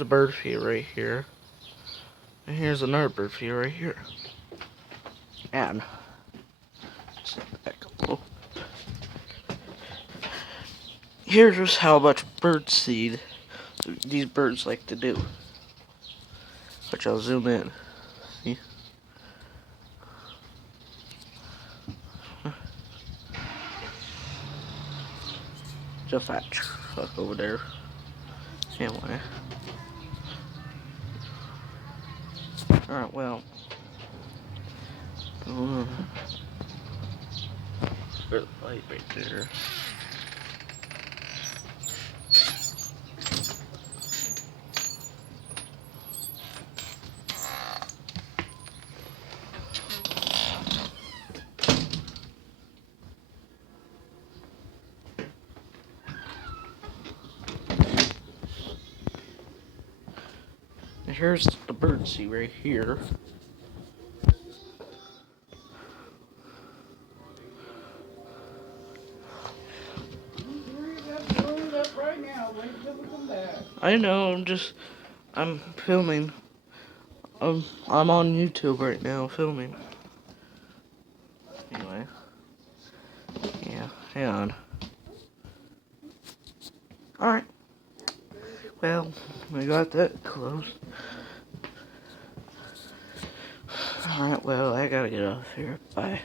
a bird feeder right here. And here's another bird feeder right here. And here's just how much bird seed these birds like to do. Which I'll zoom in. See? Just that truck over there. Anyway. Alright, well. There's a light right there. And here's the bird seed right here. I know, I'm filming. I'm on YouTube right now filming. Anyway. Yeah, hang on. Alright. Well, we got that close. Alright, well, I gotta get off here. Bye.